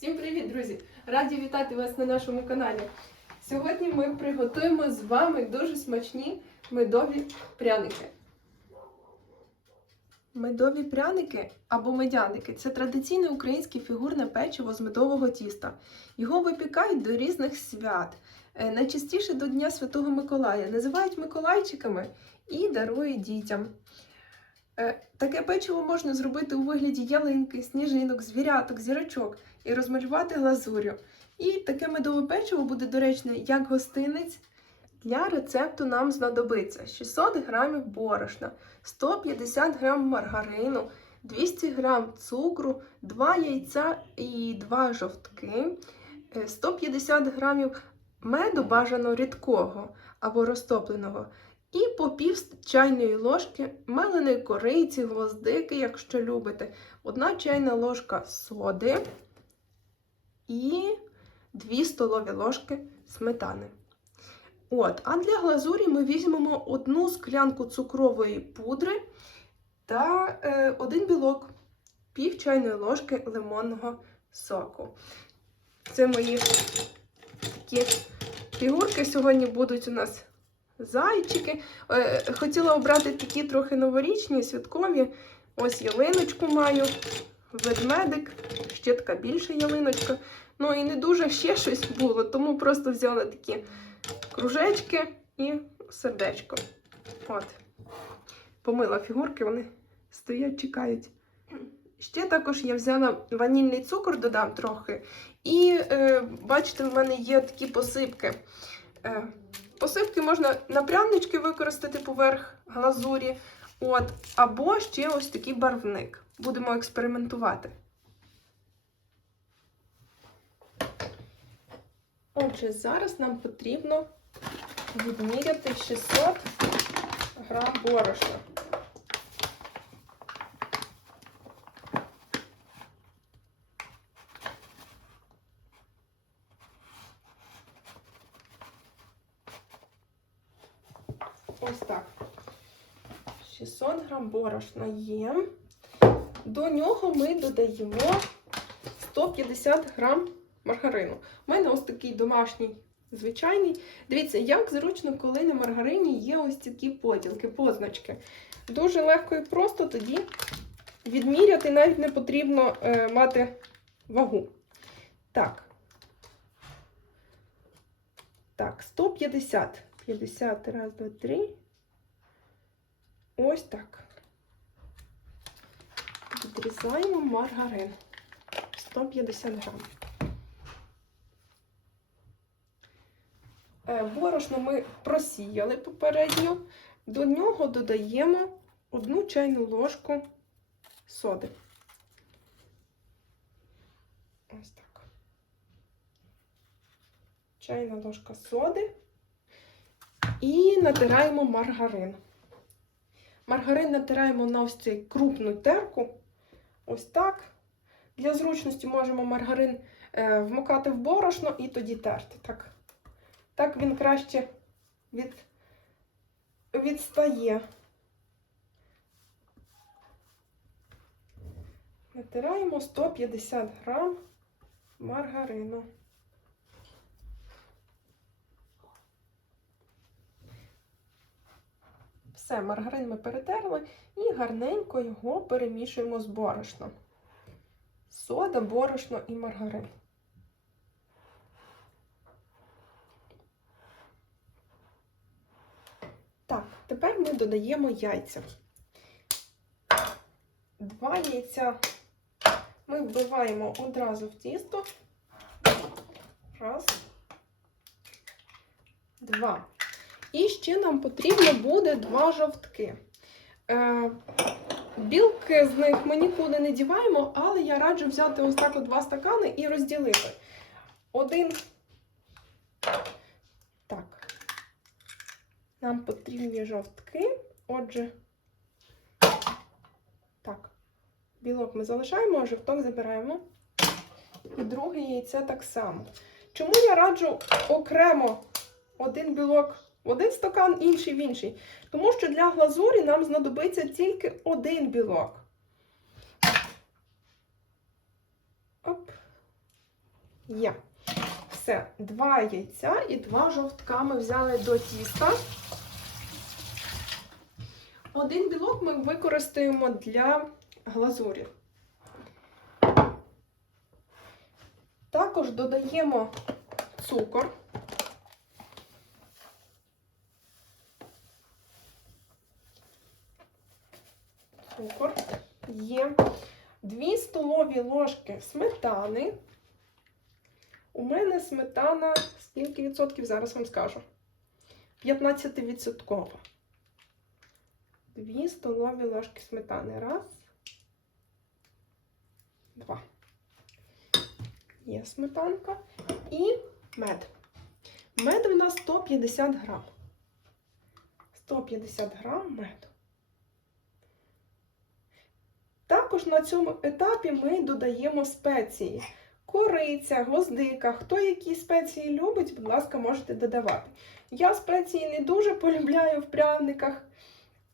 Всім привіт, друзі! Раді вітати вас на нашому каналі. Сьогодні ми приготуємо з вами дуже смачні медові пряники. Медові пряники або медяники це традиційне українське фігурне печиво з медового тіста. Його випікають до різних свят. Е, Найчастіше до Дня Святого Миколая називають Миколайчиками і дарують дітям. Е, Таке печиво можна зробити у вигляді ялинки, сніжинок, звіряток, зірочок і розмалювати глазур'ю. І таке медове печиво буде доречне як гостинець. Для рецепту нам знадобиться 600 г борошна, 150 г маргарину, 200 г цукру, 2 яйця і 2 жовтки, е, 150 г меду бажано рідкого або розтопленого. І по пів чайної ложки меленої кориці, гвоздики, якщо любите, одна чайна ложка соди і 2 столові ложки сметани. От, а для глазурі ми візьмемо одну склянку цукрової пудри та е, один білок, пів чайної ложки лимонного соку. Це мої такі фігурки сьогодні будуть у нас зайчики. Е, Хотіла обрати такі трохи новорічні, святкові. Ось ялиночку маю, ведмедик, ще така більша ялиночка. Ну і не дуже ще щось було, тому просто взяла такі кружечки і сердечко. От. Помила фігурки, вони стоять, чекають. Ще також я взяла ванільний цукор, додам трохи. І е, бачите, в мене є такі посипки. Е, Посипки можна на прянички використати поверх глазурі. От, або ще ось такий барвник. Будемо експериментувати. Отже, зараз нам потрібно відміряти 600 грам борошна. Ось так. 600 грам борошна є. До нього ми додаємо 150 грам маргарину. У мене ось такий домашній звичайний. Дивіться, як зручно, коли на маргарині є ось такі поділки, позначки. Дуже легко і просто тоді відміряти, навіть не потрібно е, мати вагу. Так. Так, 150. 50, раз, два, три. Ось так. Відрізаємо маргарин. 150 грам. Е, Борошно ми просіяли попередньо. До нього додаємо одну чайну ложку соди. Ось так. Чайна ложка соди. І натираємо маргарин. Маргарин натираємо на ось цю крупну терку. Ось так. Для зручності можемо маргарин е, вмикати в борошно і тоді терти. Так, так він краще від, відстає. Натираємо 150 грам маргарину. Все, маргарин ми перетерли і гарненько його перемішуємо з борошном. Сода, борошно і маргарин. Так, тепер ми додаємо яйця. Два яйця ми вбиваємо одразу в тісто. Раз, два. І ще нам потрібно буде два жовтки. Е, білки з них ми нікуди не діваємо, але я раджу взяти ось так от два стакани і розділити. Один. Так. Нам потрібні жовтки. Отже, так, білок ми залишаємо, а жовток забираємо. І друге яйце так само. Чому я раджу окремо один білок один стакан, інший в інший. Тому що для глазурі нам знадобиться тільки один білок. Оп. Є. Все, два яйця і два жовтка ми взяли до тіста. Один білок ми використаємо для глазурі. Також додаємо цукор. Цукор є 2 столові ложки сметани. У мене сметана скільки відсотків, зараз вам скажу. 15 відсоткова. 2 столові ложки сметани. Раз. Два. Є сметанка. І мед. Мед у нас 150 грам. 150 грам меду. Також на цьому етапі ми додаємо спеції. Кориця, гвоздика. Хто які спеції любить, будь ласка, можете додавати. Я спеції не дуже полюбляю в пряниках.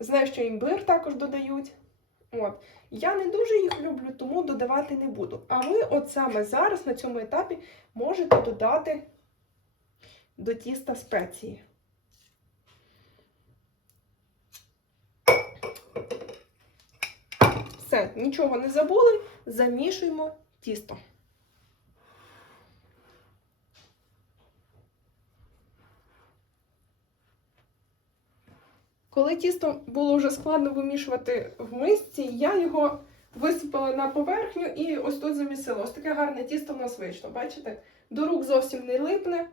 Знаю, що імбир також додають. От. Я не дуже їх люблю, тому додавати не буду. А ви от саме зараз на цьому етапі можете додати до тіста спеції. Все, нічого не забули, замішуємо тісто. Коли тісто було вже складно вимішувати в мисці, я його висипала на поверхню і ось тут замісила. Ось таке гарне тісто в нас вийшло. Бачите? До рук зовсім не липне.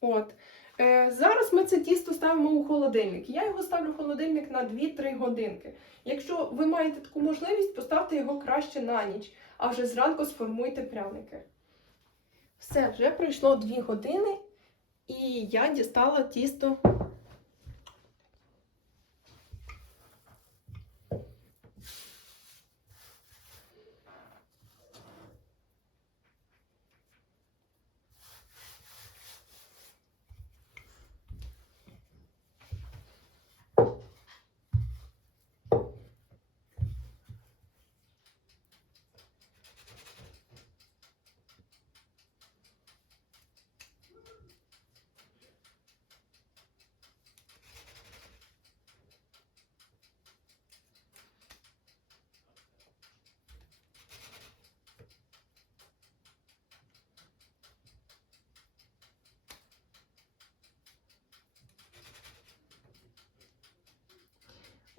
От. Е, зараз ми це тісто ставимо у холодильник. Я його ставлю в холодильник на 2-3 годинки. Якщо ви маєте таку можливість, поставте його краще на ніч, а вже зранку сформуйте пряники. Все, вже пройшло 2 години, і я дістала тісто.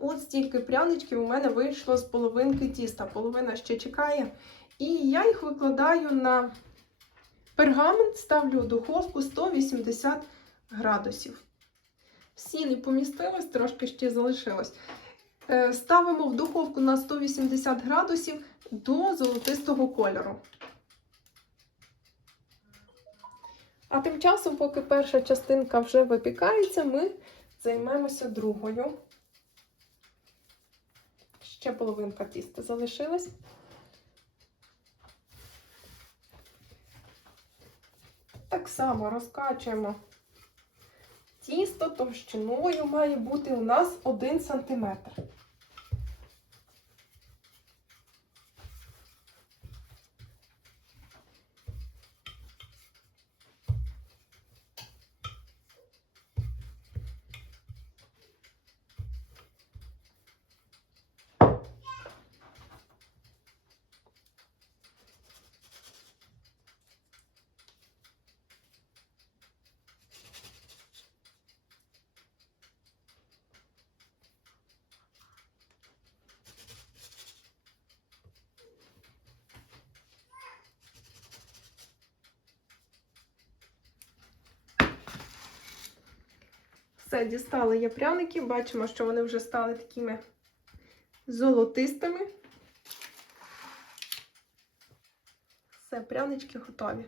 От стільки пряничків у мене вийшло з половинки тіста. Половина ще чекає. І я їх викладаю на пергамент, ставлю в духовку 180 градусів. Сілі помістилось, трошки ще залишилось. Е, Ставимо в духовку на 180 градусів до золотистого кольору. А тим часом, поки перша частинка вже випікається, ми займемося другою. Ще половинка тіста залишилась. Так само розкачуємо тісто товщиною має бути у нас 1 см. Все, дістали я пряники, бачимо, що вони вже стали такими золотистими. Все, прянички готові.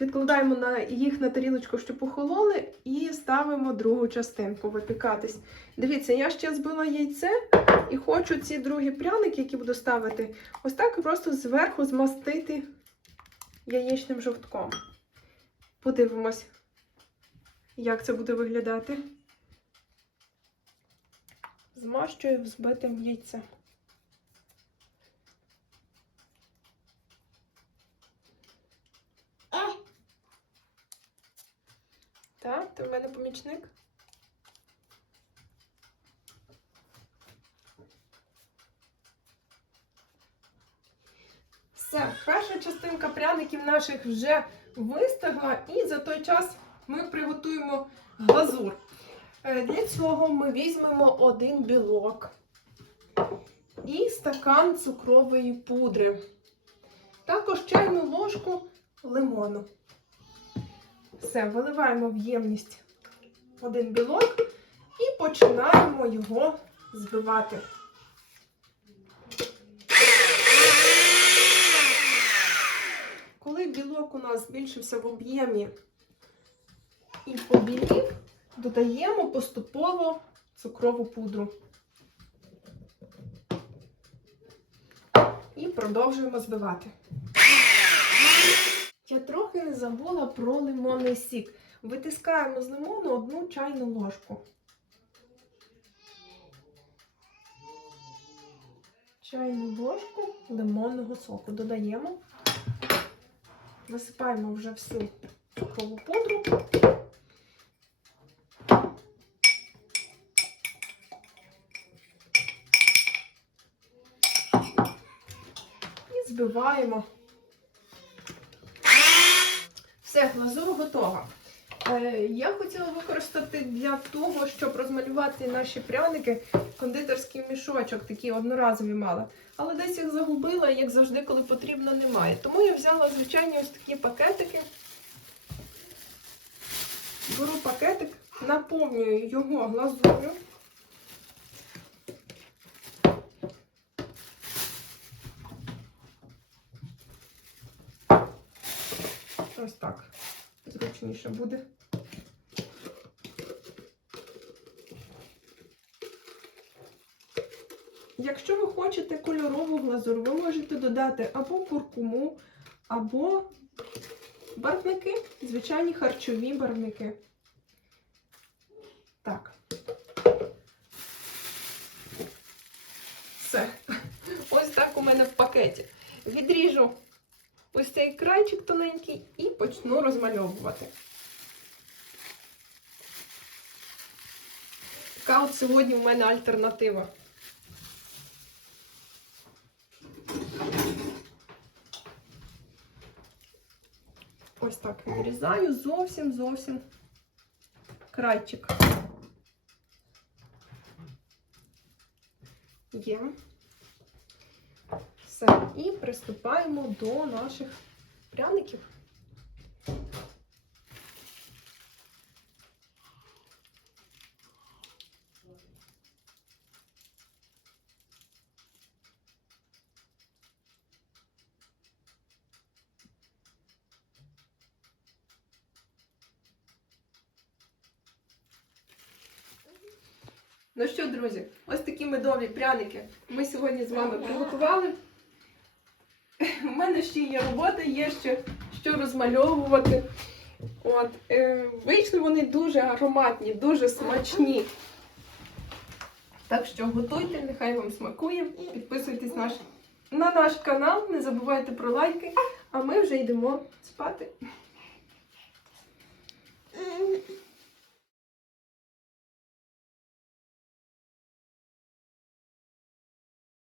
Відкладаємо на їх на тарілочку, щоб охололи, і ставимо другу частинку випікатись. Дивіться, я ще збила яйце і хочу ці другі пряники, які буду ставити, ось так просто зверху змастити яєчним жовтком. Подивимось, як це буде виглядати. Змащую взбитим яйцем. Так, ти в мене помічник. Все, перша частинка пряників наших вже вистигла, і за той час, ми приготуємо глазур. Е, Для цього ми візьмемо один білок і стакан цукрової пудри. Також чайну ложку лимону. Все, виливаємо в ємність один білок і починаємо його збивати. Коли білок у нас збільшився в об'ємі і побілів, додаємо поступово цукрову пудру. І продовжуємо збивати. Я трохи не забула про лимонний сік. Витискаємо з лимону одну чайну ложку. Чайну ложку лимонного соку додаємо. Висипаємо вже всю цукрову пудру. Збиваємо. Все, глазур готова. Е, Я хотіла використати для того, щоб розмалювати наші пряники кондитерський мішочок, такий одноразові мала. Але десь їх загубила, як завжди, коли потрібно, немає. Тому я взяла звичайні ось такі пакетики. Беру пакетик, наповнюю його глазур'ю. Ось так. Зручніше буде. Якщо ви хочете кольорову глазур, ви можете додати або куркуму, або барвники, звичайні харчові барвники. Так. Все. Ось так у мене в пакеті. Відріжу ось цей крайчик тоненький і почну розмальовувати. Така от сьогодні у мене альтернатива. Ось так вирізаю зовсім зовсім крайчик. Є. Все. І приступаємо до наших пряників. Ну що, друзі, ось такі медові пряники ми сьогодні з вами приготували. Ще є робота, є ще що розмальовувати. От, е, вийшли вони дуже ароматні, дуже смачні. Так що готуйте, нехай вам смакує. Підписуйтесь наш, на наш канал, не забувайте про лайки, а ми вже йдемо спати.